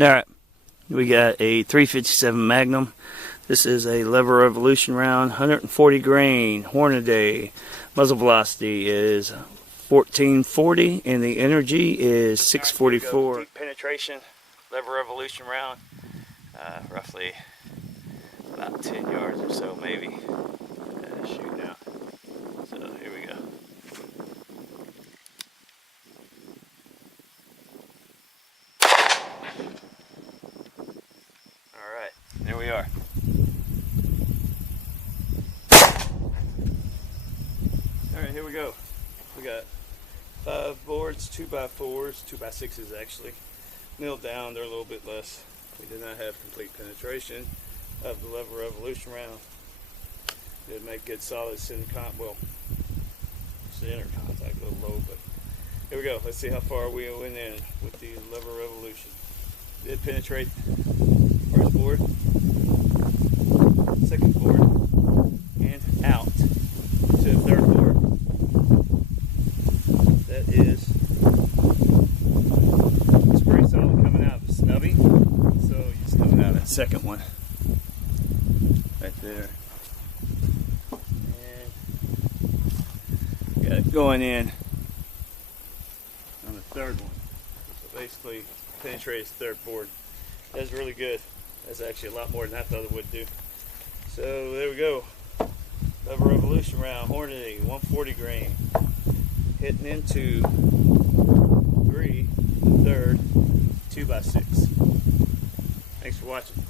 Alright, we got a 357 Magnum. This is a Lever Revolution round, 140 grain, Hornady. Muzzle velocity is 1440 and the energy is 644. Deep penetration, Lever Revolution round, roughly about 10 yards or so maybe. Shooting out. So here we go. Alright, there we are. Alright, here we go. We got 5 boards, 2x4s, 2x6s actually. Milled down, they're a little bit less. We did not have complete penetration of the Lever Revolution round. Did make good solid center contact, a little low, but here we go. Let's see how far we went in with the Lever Revolution. Did penetrate first board, second board, and out to the third board. That is, it's pretty solid coming out of the snubby. So it's coming out of that second one right there. And got it going in on the third one. So basically penetrated the third board. That's really good. That's actually a lot more than I thought it would do. So there we go. Lever Revolution round, Hornady, 140 grain. Hitting into 3, the third, 2x6. Thanks for watching.